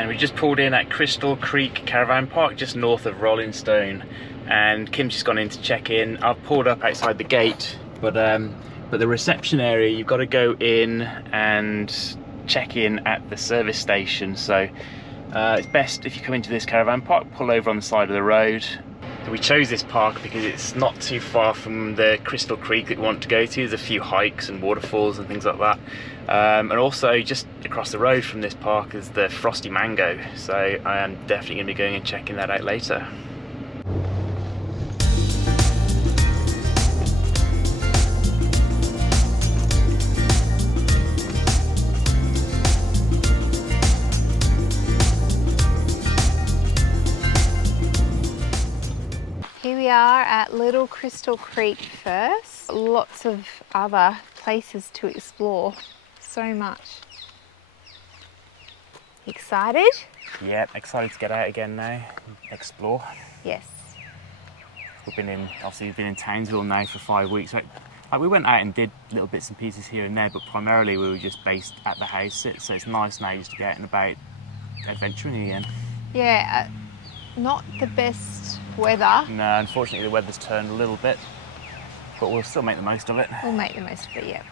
and we just pulled in at Crystal Creek Caravan Park just north of Rolling Stone, and Kim's just gone in to check in. I've pulled up outside the gate, but the reception area, you've got to go in and check in at the service station. So it's best if you come into this caravan park, pull over on the side of the road. So we chose this park because it's not too far from the Crystal Creek that we want to go to. There's a few hikes and waterfalls and things like that. And also just across the road from this park is the Frosty Mango. So I am definitely going to be going and checking that out later. Here we are at Little Crystal Creek first. Lots of other places to explore. So much. Excited? Yeah, excited to get out again now, explore. Yes. We've been in Townsville now for 5 weeks. Like we went out and did little bits and pieces here and there, but primarily we were just based at the house. So it's nice now just to get out and about adventuring again. Yeah, not the best weather. No, unfortunately the weather's turned a little bit, but we'll still make the most of it. We'll make the most of it, yeah.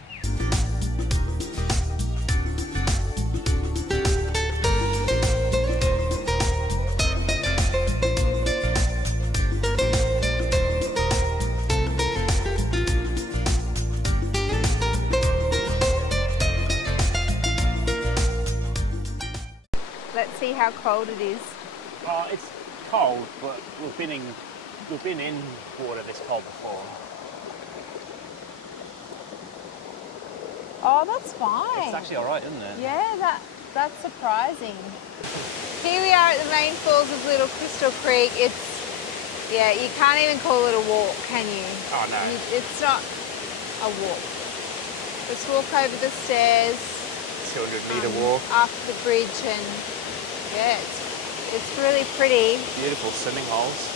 Let's see how cold it is. It's cold, but we've been in water this cold before. Oh, that's fine. It's actually all right, isn't it? Yeah, that's surprising. Here we are at the main falls of Little Crystal Creek. Yeah, you can't even call it a walk, can you? Oh no. It's not a walk. Just walk over the stairs. 200-metre walk. Up the bridge, and yeah, it's really pretty. Beautiful swimming holes.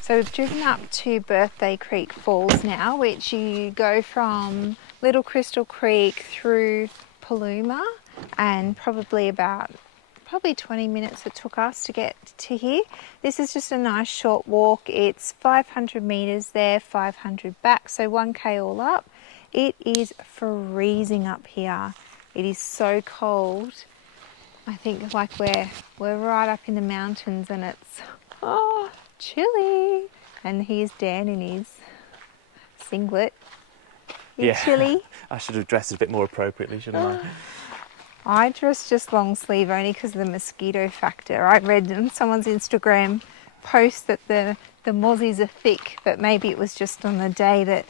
So we've driven up to Birthday Creek Falls now, which you go from Little Crystal Creek through Paluma, and probably 20 minutes it took us to get to here. This is just a nice short walk. It's 500 metres there, 500 back, so 1k all up. It is freezing up here. It is so cold. I think like we're right up in the mountains, and it's chilly. And here's Dan in his singlet. Yeah, chilly. I should have dressed a bit more appropriately, shouldn't I? I dress just long sleeve only because of the mosquito factor. I read on someone's Instagram post that the mozzies are thick, but maybe it was just on the day that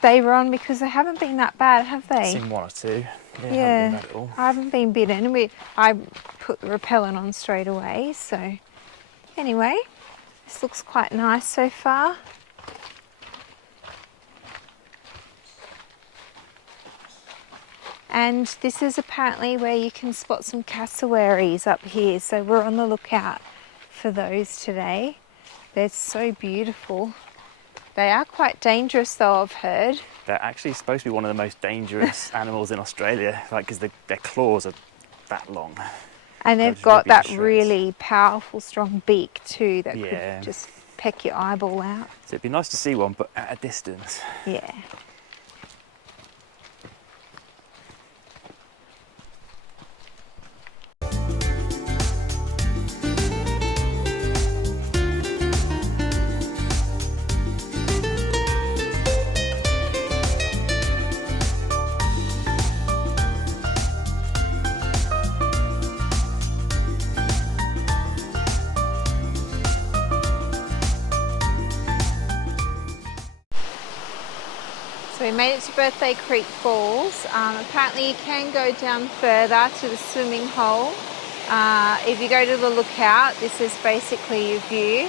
they were on, because they haven't been that bad, have they? Seen one or two. Yeah, Yeah, haven't been bad at all. I haven't been bitten. I put the repellent on straight away. So anyway, this looks quite nice so far. And this is apparently where you can spot some cassowaries up here. So we're on the lookout for those today. They're so beautiful. They are quite dangerous though, I've heard. They're actually supposed to be one of the most dangerous animals in Australia, like, because their claws are that long. And they've got that really powerful, strong beak too that could just peck your eyeball out. So it'd be nice to see one, but at a distance. Yeah. So we made it to Birthday Creek Falls. Apparently you can go down further to the swimming hole. If you go to the lookout, this is basically your view.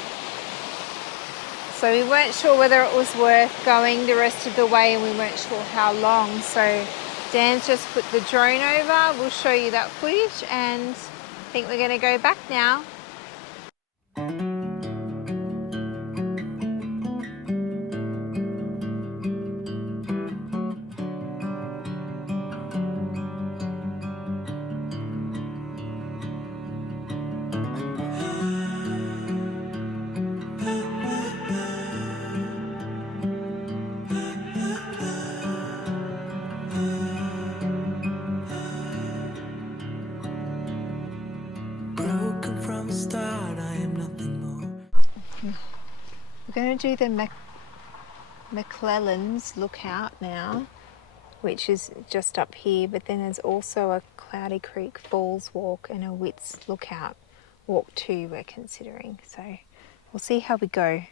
So we weren't sure whether it was worth going the rest of the way, and we weren't sure how long. So Dan's just put the drone over. We'll show you that footage, and I think we're going to go back now. going to do the McClellan's Lookout now, which is just up here, but then there's also a Cloudy Creek Falls walk and a Wits Lookout walk too we're considering. So we'll see how we go.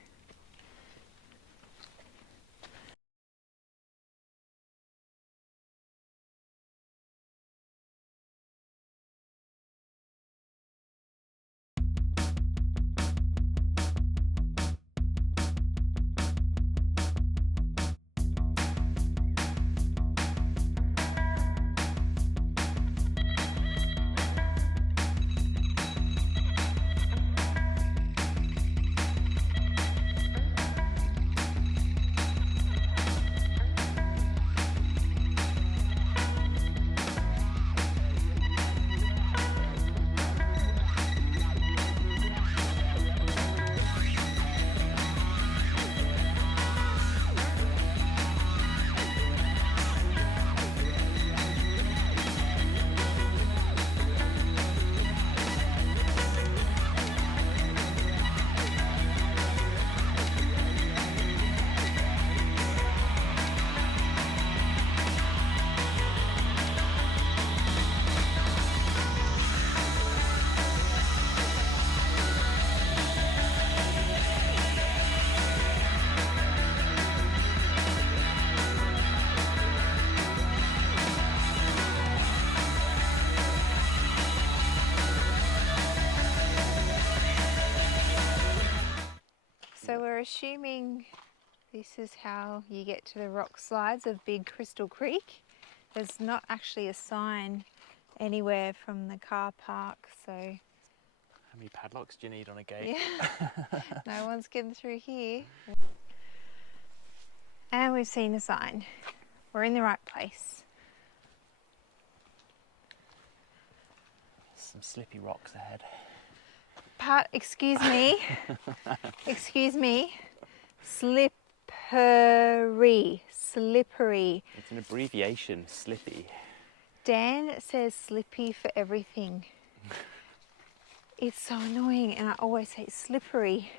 So we're assuming this is how you get to the rock slides of Big Crystal Creek. There's not actually a sign anywhere from the car park, so... How many padlocks do you need on a gate? Yeah, no one's getting through here. And we've seen a sign. We're in the right place. Some slippy rocks ahead. Excuse me. Excuse me. Slippery. Slippery. It's an abbreviation, slippy. Dan says slippy for everything. It's so annoying, and I always say slippery.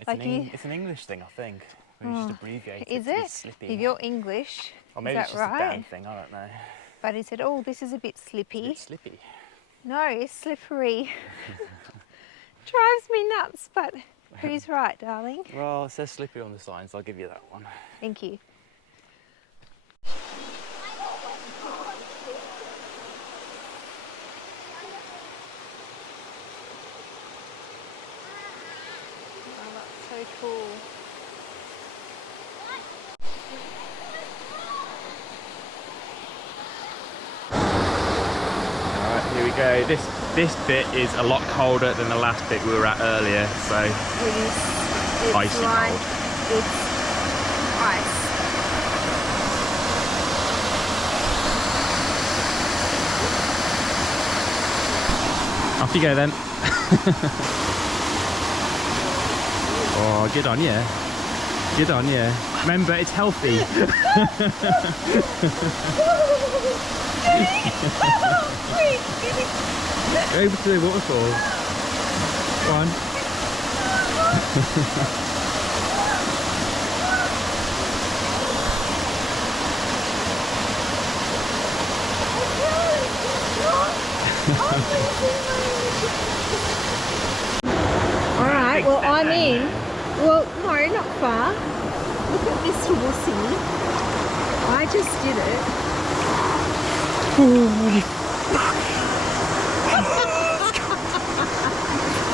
It's an English thing, I think. We just abbreviate it. Is to be it? slippy. If you're English, or maybe is it's that just right? a Dan thing, I don't know. But he said, oh, this is a bit slippy. It's a bit slippy. No, it's slippery. Drives me nuts, but who's right, darling? Well, it says slippy on the sign, so I'll give you that one. Thank you. Oh, that's so cool. Alright, here we go. This bit is a lot colder than the last bit we were at earlier, so It is. It's icy like cold. it's ice. Off you go then. Oh, good on you. Good on you. Remember, it's healthy. Over to the waterfall. Go on. Alright, well I'm in. Well, no, not far. Look at Mr. Wussy. I just did it.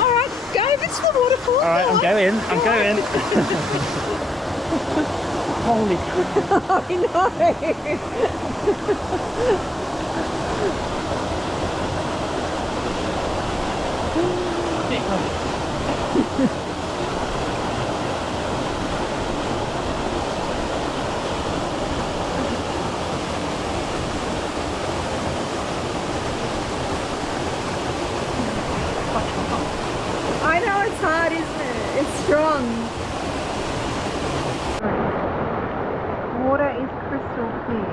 Alright, go over to the waterfall. Alright, I'm going. I'm going. Holy crap. I know. I know it's hard, isn't it? It's strong. Water is crystal clear.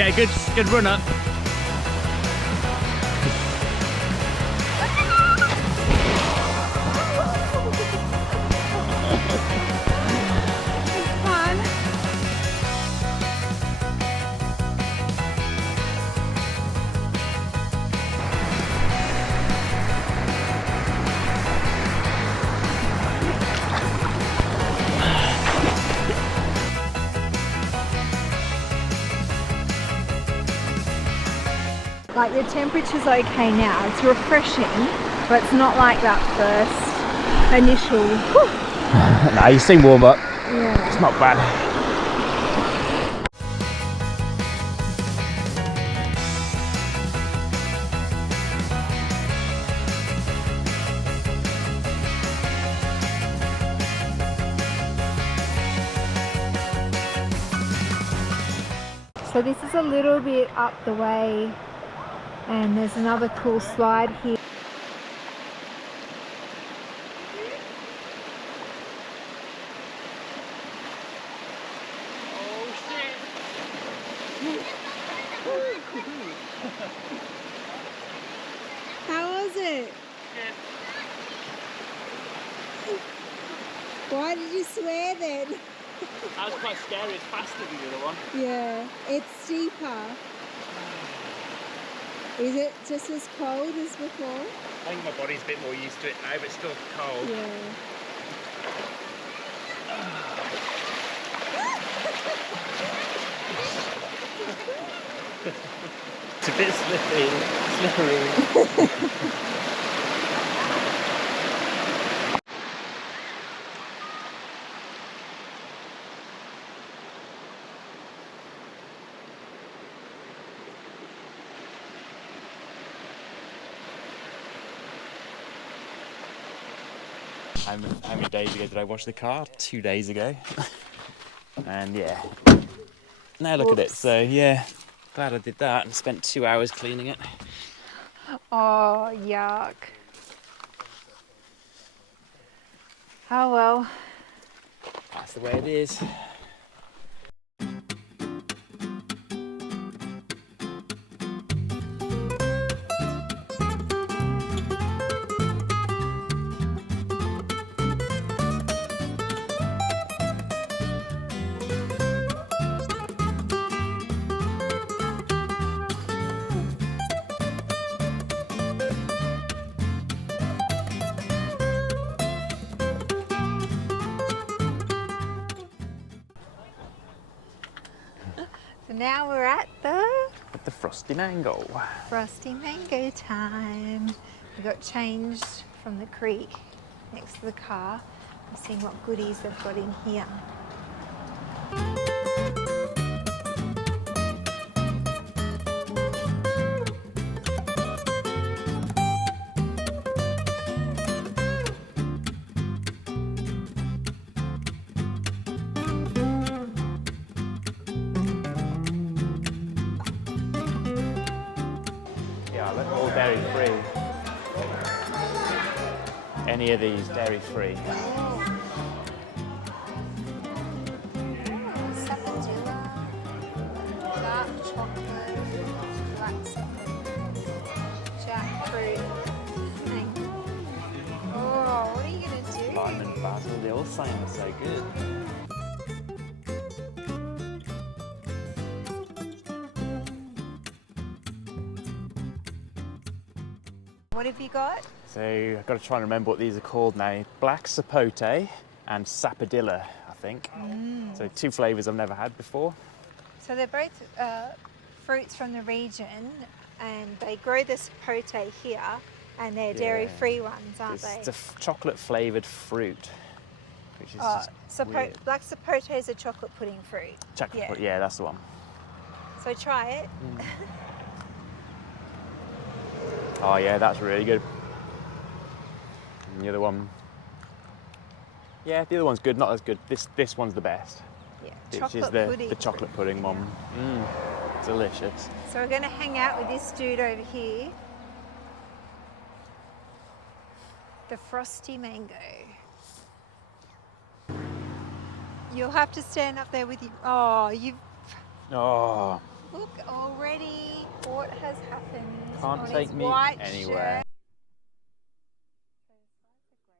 Get a good run up. Like the temperature's okay now, it's refreshing, but it's not like that first initial. Nah, you seem warm up. Yeah. It's not bad. So this is a little bit up the way, and there's another cool slide here. How was it? Good. Why did you swear then? That was quite scary. It's faster than the other one. Yeah, it's steeper. Is it just as cold as before? I think my body's a bit more used to it now, but it's still cold. Yeah. It's a bit slippery. How many days ago did I wash the car? 2 days ago. And yeah, now look at it. So yeah, glad I did that and spent 2 hours cleaning it. Oh, yuck. Oh well. That's the way it is. So now we're at The Frosty Mango. Frosty Mango time. We got changed from the creek next to the car. I'm seeing what goodies they've got in here. Yeah, they're all dairy free. Any of these dairy free. Sapadilla, dark chocolate, black jackfruit. Oh, what are you gonna do? Lime and basil, they all sound so good. What have you got? So I've got to try and remember what these are called now. Black sapote and sapadilla, I think. So 2 flavours I've never had before. So they're both fruits from the region, and they grow the sapote here, and they're dairy-free ones, aren't they? It's a chocolate flavoured fruit, which is just weird. Black sapote is a chocolate pudding fruit. Chocolate yeah. fruit, yeah, that's the one. So try it. Oh yeah, that's really good. And the other one, yeah, the other one's good, not as good. This one's the best. Yeah, Which chocolate is pudding. the chocolate pudding one. Delicious. So we're going to hang out with this dude over here. The Frosty Mango. You'll have to stand up there with you. Oh, you've... Oh, Look, already what has happened Can't on take his me white anywhere. shirt. So the slides are great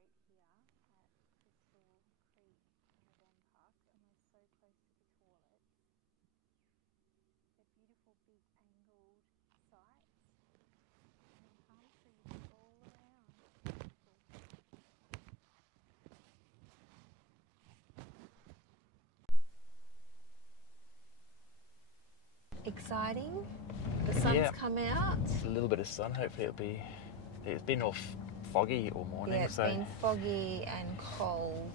here at Crystal Creek Caravan Park, and we're so close to the toilets. They're beautiful big angled sites and palm trees all around. Exciting. The sun's come out. A little bit of sun, hopefully it's been all foggy all morning. Yeah, it's so. been foggy and cold,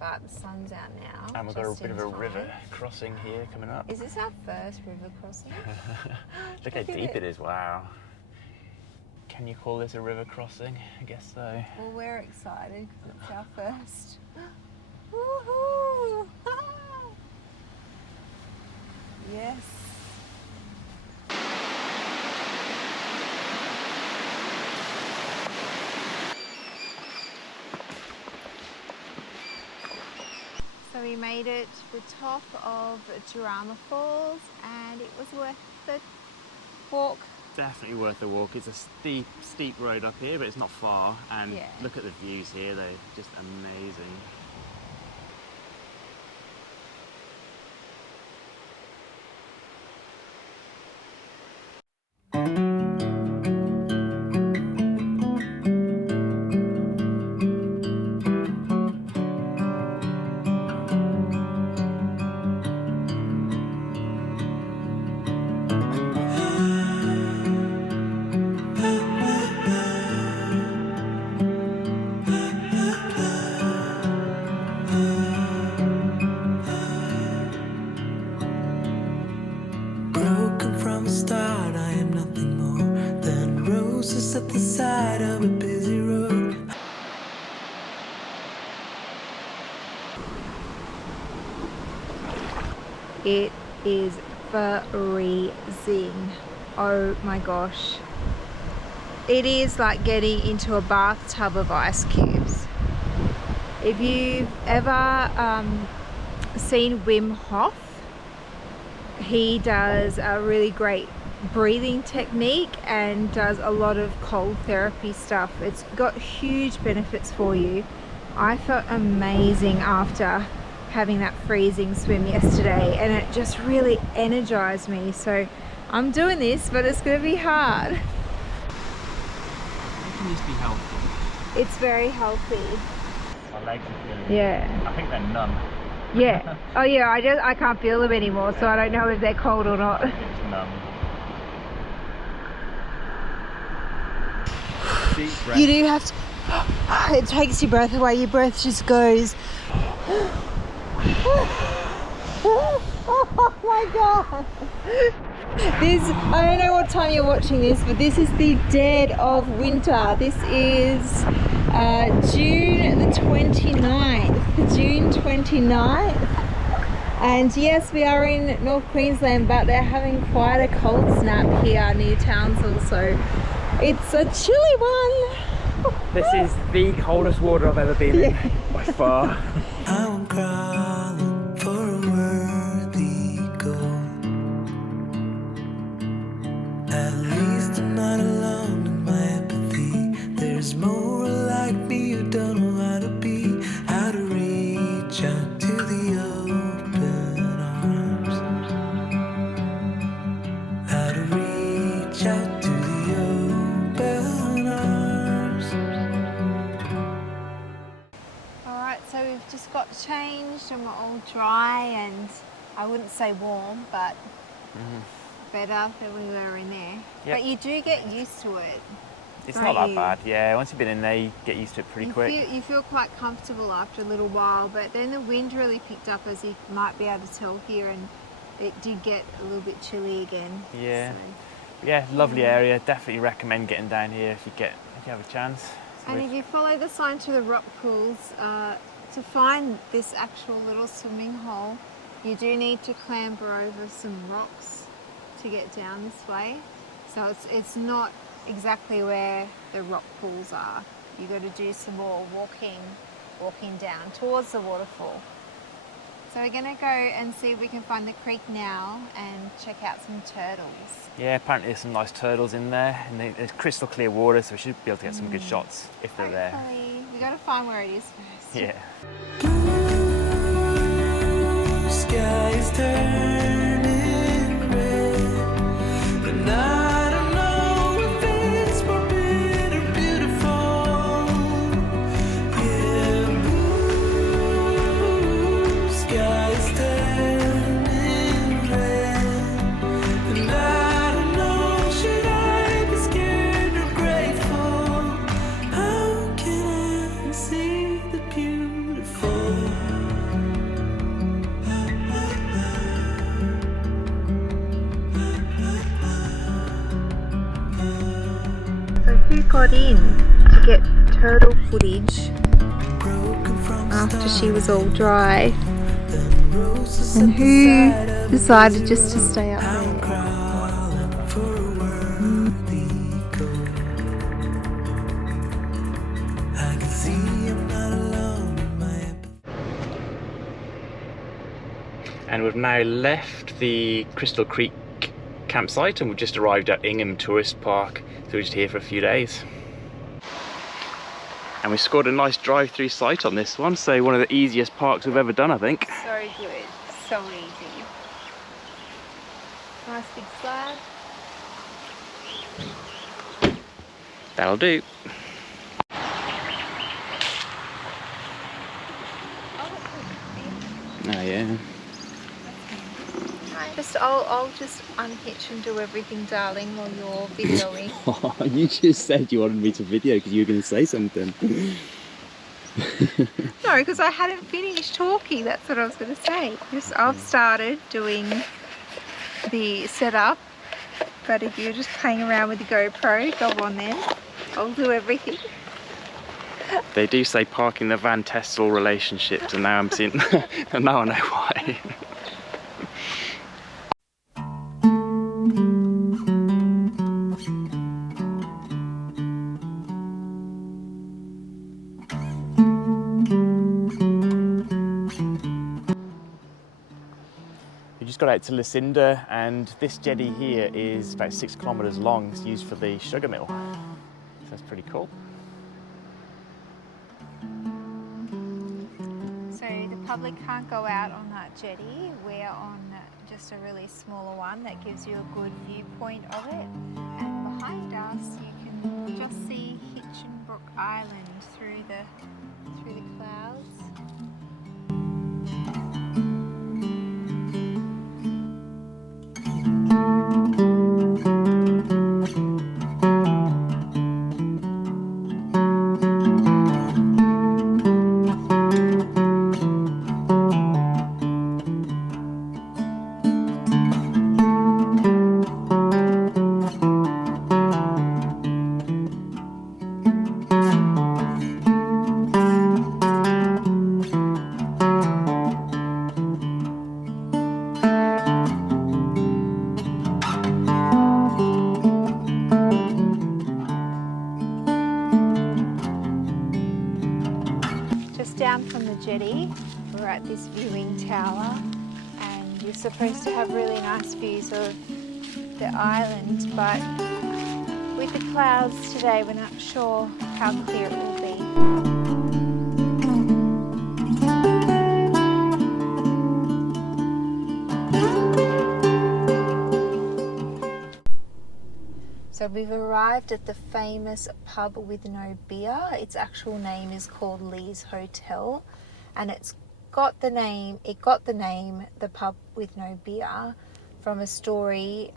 but the sun's out now. And we've got a just bit in of a time. river crossing here coming up. Is this our first river crossing? Look how deep it is, wow. Can you call this a river crossing? I guess so. Well, we're excited because it's our first. Woohoo! Yes. So we made it to the top of Jourama Falls and it was worth the walk. Definitely worth a walk. It's a steep road up here, but it's not far. And Yeah. look at the views here, they're just amazing. Broken from the start, I am nothing more than roses at the side of a busy road. It is freezing. Oh my gosh. It is like getting into a bathtub of ice cubes. If you've ever seen Wim Hof, he does a really great breathing technique and does a lot of cold therapy stuff. It's got huge benefits for you. I felt amazing after having that freezing swim yesterday and it just really energized me. So I'm doing this, but it's going to be hard. It can just be healthy. It's very healthy. My legs are feeling. Yeah. I think they're numb. Yeah. Oh yeah, I can't feel them anymore, so I don't know if they're cold or not. It's numb. Deep breath. You do have to. It takes your breath away. Your breath just goes. Oh my god! I don't know what time you're watching this, but this is the dead of winter. This is June the 29th. June 29th. And yes, we are in North Queensland, but they're having quite a cold snap here near Townsville, so it's a chilly one. This is the coldest water I've ever been in, by far. I'm crawling for a worthy goal. At least I'm not alone in my empathy. There's more like me who don't know how to be, how to reach out to the open arms, how to reach out to the open arms. Alright, so we've just got changed and we're all dry and I wouldn't say warm, but better than we were in there. Yep. But you do get used to it. It's Don't not that you? bad, yeah. Once you've been in there, you get used to it pretty quick. You feel quite comfortable after a little while, but then the wind really picked up, as you might be able to tell here, and it did get a little bit chilly again. Yeah. So. Yeah, lovely area. Definitely recommend getting down here if you have a chance. So And if you follow the sign to the rock pools, to find this actual little swimming hole, you do need to clamber over some rocks to get down this way. So it's not exactly where the rock pools are. You've got to do some more walking down towards the waterfall. So we're going to go and see if we can find the creek now and check out some turtles. Yeah, apparently there's some nice turtles in there, and there's crystal clear water, so we should be able to get some good shots if they're there. Hopefully. We got to find where it is first. Yeah. Sky is turning red, and I don't know if it's more bitter or beautiful. Yeah, blue sky is turning red, and I don't know, should I be scared or grateful? How can I see the beautiful? So who got in to get turtle footage after she was all dry? And who decided just to stay up there? And we've now left the Crystal Creek campsite and we've just arrived at Ingham Tourist Park, so we're just here for a few days. And we scored a nice drive-through site on this one, so one of the easiest parks we've ever done, I think. So good, so easy. Nice big slab. That'll do. Oh yeah. I'll just unhitch and do everything, darling, while you're videoing. You just said you wanted me to video because you were going to say something. No, because I hadn't finished talking. That's what I was going to say. I've started doing the setup, but if you're just playing around with the GoPro, go on then. I'll do everything. They do say parking the van tests all relationships, and now I'm seeing. Now I know why. We just got out to Lucinda, and this jetty here is about 6 kilometres long. It's used for the sugar mill, so that's pretty cool. So the public can't go out on that jetty. We're on just a really smaller one that gives you a good viewpoint of it. And behind us you can just see Hitchinbrook Island through the clouds. Down from the jetty, we're at this viewing tower, and you're supposed to have really nice views of the island, but with the clouds today we're not sure how clear it will be. So we've arrived at the famous pub with no beer. Its actual name is called Lee's Hotel, and it got the name, the pub with no beer, from a story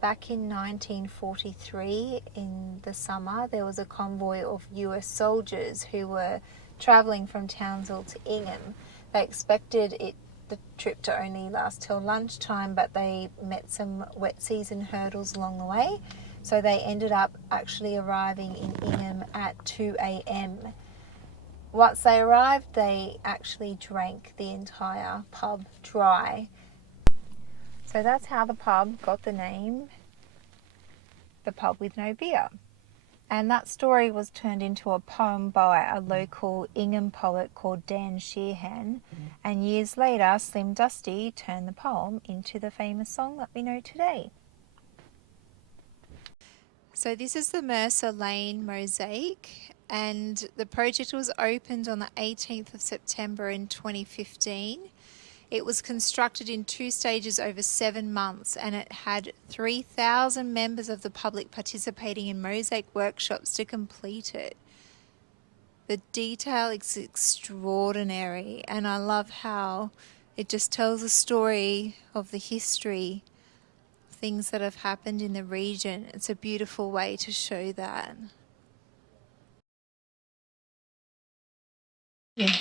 back in 1943 in the summer. There was a convoy of US soldiers who were travelling from Townsville to Ingham. They expected the trip to only last till lunchtime, but they met some wet season hurdles along the way. So they ended up actually arriving in Ingham at 2 a.m. Once they arrived, they actually drank the entire pub dry. So that's how the pub got the name, the pub with no beer. And that story was turned into a poem by a local Ingham poet called Dan Sheehan. And years later, Slim Dusty turned the poem into the famous song that we know today. So this is the Mercer Lane mosaic, and the project was opened on the 18th of September in 2015. It was constructed in 2 stages over 7 months, and it had 3,000 members of the public participating in mosaic workshops to complete it. The detail is extraordinary, and I love how it just tells a story of the history, things that have happened in the region. It's a beautiful way to show that. Yeah.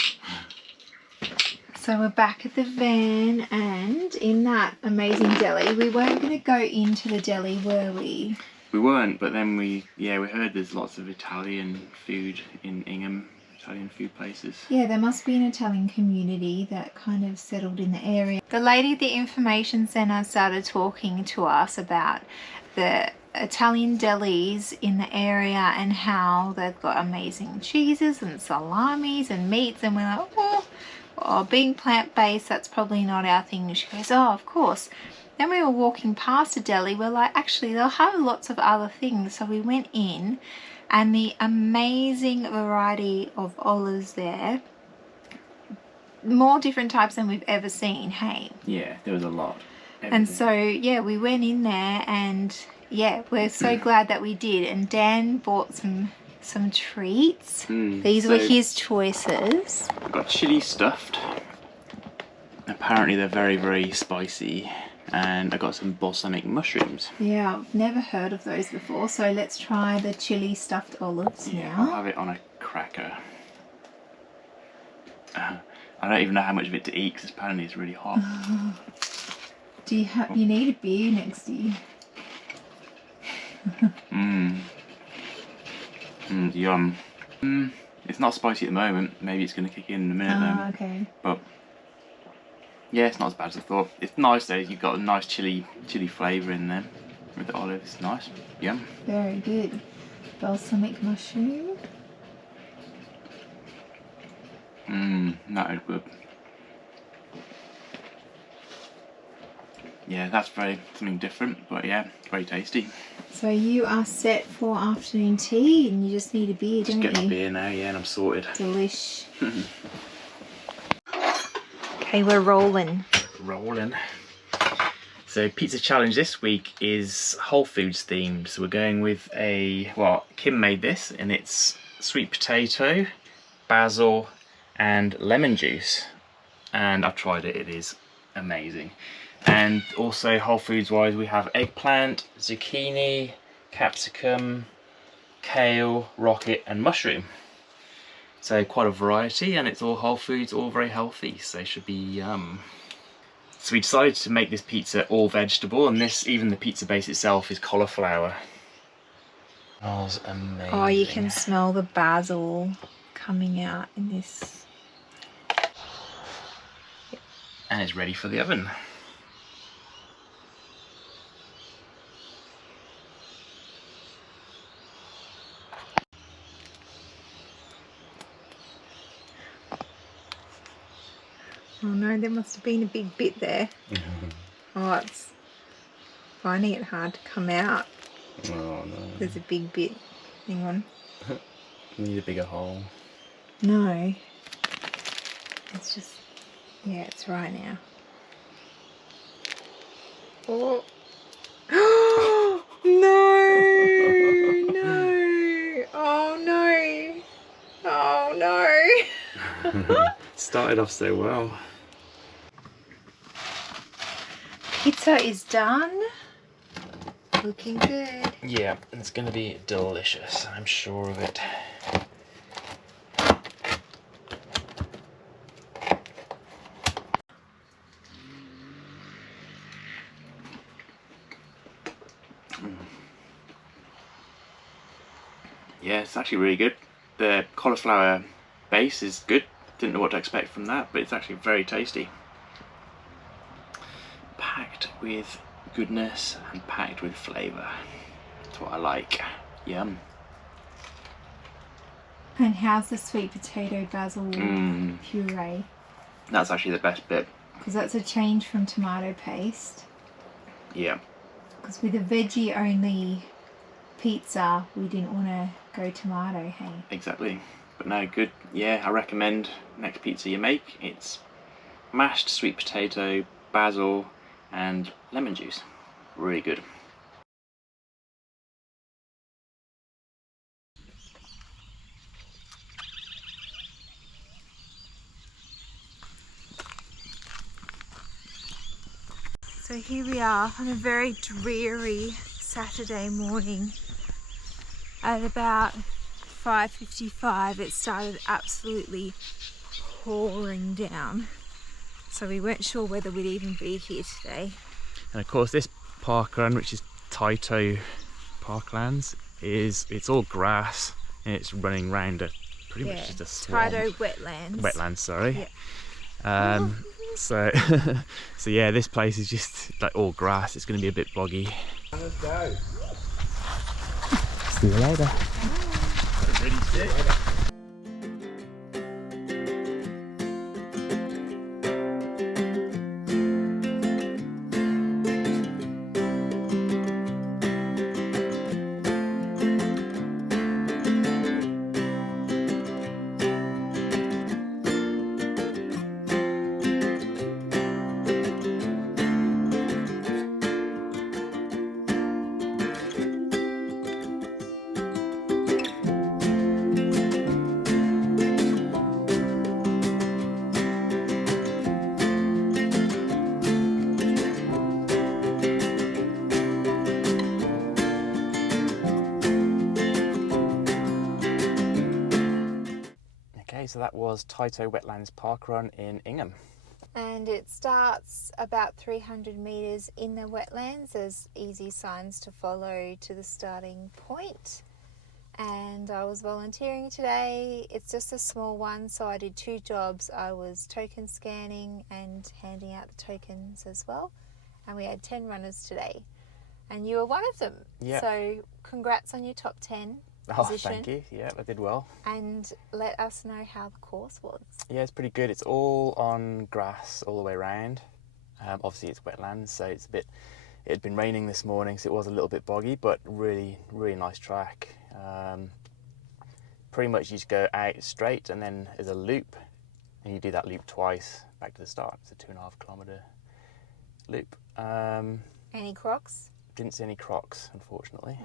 So we're back at the van, and in that amazing deli. We weren't going to go into the deli, were we? We weren't, but then we heard there's lots of Italian food in Ingham, Italian food places. Yeah, there must be an Italian community that kind of settled in the area. The lady at the information centre started talking to us about the Italian delis in the area and how they've got amazing cheeses and salamis and meats, and we're like, oh, being plant-based, that's probably not our thing. And she goes, oh, of course. Then we were walking past a deli, we're like, actually they'll have lots of other things. So we went in, and the amazing variety of olives there, more different types than we've ever seen, hey? Yeah, there was a lot. Everything. And so, yeah, we went in there, and yeah, we're so glad that we did. And Dan bought some treats. These were his choices. I got chili stuffed. Apparently they're very, very spicy. And I got some balsamic mushrooms. Yeah, I've never heard of those before, so let's try the chili stuffed olives Yeah, now. I'll have it on a cracker. I don't even know how much of it to eat because apparently it's really hot. Do you need a beer next to you? Yum. It's not spicy at the moment. Maybe it's going to kick in a minute then. Okay. But yeah, it's not as bad as I thought. It's nice though. You've got a nice chili flavour in there with the olives. It's nice. Yum. Very good. Balsamic mushroom. That is good. Yeah, that's something different, but yeah, very tasty. So you are set for afternoon tea, and you just need a beer, don't you? Just get a beer now, yeah, and I'm sorted. Delish. Okay, we're rolling. Rolling. So pizza challenge this week is Whole Foods themed. So we're going with Kim made this, and it's sweet potato, basil, and lemon juice. And I've tried it, it is amazing. And also Whole Foods wise, we have eggplant, zucchini, capsicum, kale, rocket, and mushroom. So quite a variety, and it's all whole foods, all very healthy, so should be yum. So we decided to make this pizza all vegetable, and even the pizza base itself is cauliflower. Smells amazing. Oh, you can smell the basil coming out in this. And it's ready for the oven. Oh no, there must have been a big bit there. Oh, it's finding it hard to come out. Oh no. There's a big bit. Hang on. Need a bigger hole. No. It's just, yeah, it's right now. Oh. No! No! Oh no! Oh no! Started off so well. Pizza is done. Looking good. Yeah, it's going to be delicious, I'm sure of it. Yeah, it's actually really good. The cauliflower base is good. Didn't know what to expect from that, but it's actually very tasty. Packed with goodness and packed with flavour. That's what I like. Yum. And how's the sweet potato basil puree? That's actually the best bit. Because that's a change from tomato paste. Yeah. Because with a veggie only pizza, we didn't want to go tomato, hey? Exactly. But no, good. Yeah, I recommend next pizza you make, it's mashed sweet potato, basil and lemon juice. Really good. So here we are on a very dreary Saturday morning. At about 5:55 it started absolutely pouring down. So we weren't sure whether we'd even be here today. And of course this park run, which is Taito Parklands, it's all grass and it's running round a pretty much just a swamp. Taito Wetlands. Wetlands, sorry. Yeah. So so yeah, this place is just like all grass. It's going to be a bit boggy. Let's go. See you later. Ready, sit. So that was Taito Wetlands Parkrun in Ingham. And it starts about 300 metres in the wetlands. There's easy signs to follow to the starting point. And I was volunteering today. It's just a small one, so I did 2 jobs. I was token scanning and handing out the tokens as well. And we had 10 runners today. And you were one of them. Yeah. So congrats on your top 10. Oh, position. thank you. Yeah, I did well. And let us know how the course was. Yeah, it's pretty good. It's all on grass all the way around. Obviously it's wetlands, so it's a bit, it had been raining this morning, so it was a little bit boggy, but really, really nice track. Pretty much you just go out straight and then there's a loop and you do that loop twice back to the start. It's a 2.5 kilometre loop. Any crocs? Didn't see any crocs, unfortunately.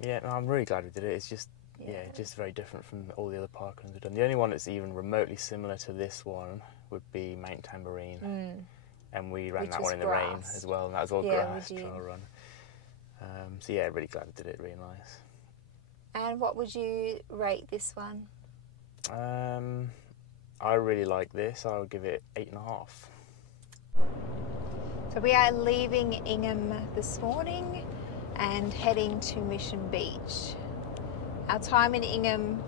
Yeah, no, I'm really glad we did it. It's just, yeah, just very different from all the other parkruns we've done. The only one that's even remotely similar to this one would be Mount Tambourine. And we ran that one in the rain as well, and that was all grass trail run. So yeah, really glad we did it, really nice. And what would you rate this one? I really like this. I would give it 8.5. So we are leaving Ingham this morning and heading to Mission Beach. Our time in Ingham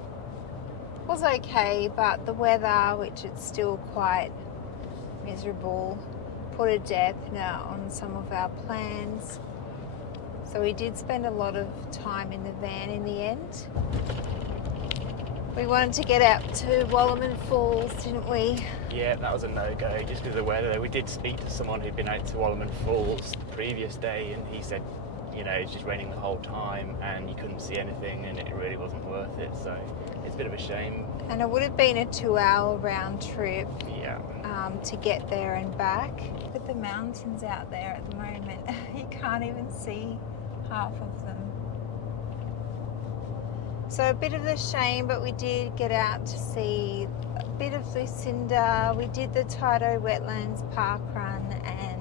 was okay, but the weather, which it's still quite miserable, put a dampener on some of our plans. So we did spend a lot of time in the van in the end. We wanted to get out to Taito Falls, didn't we? Yeah, that was a no-go just because of the weather. We did speak to someone who'd been out to Taito Falls the previous day, and he said, you know, it's just raining the whole time and you couldn't see anything and it really wasn't worth it, so it's a bit of a shame. And it would have been a 2-hour round trip to get there and back. With the mountains out there at the moment, you can't even see half of them. So a bit of a shame, but we did get out to see a bit of Lucinda. We did the Taito Wetlands Parkrun and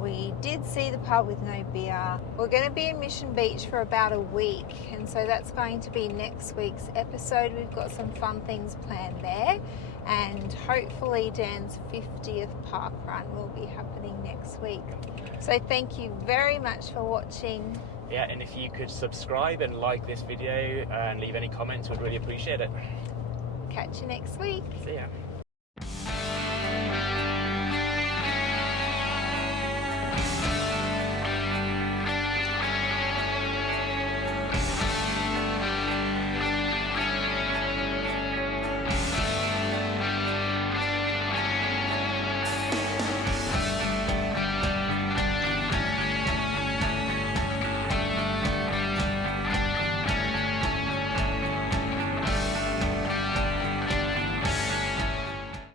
we did see the pub with no beer. We're going to be in Mission Beach for about a week, and so that's going to be next week's episode. We've got some fun things planned there, and hopefully Dan's 50th park run will be happening next week. So thank you very much for watching. Yeah, and if you could subscribe and like this video and leave any comments, we'd really appreciate it. Catch you next week. See ya.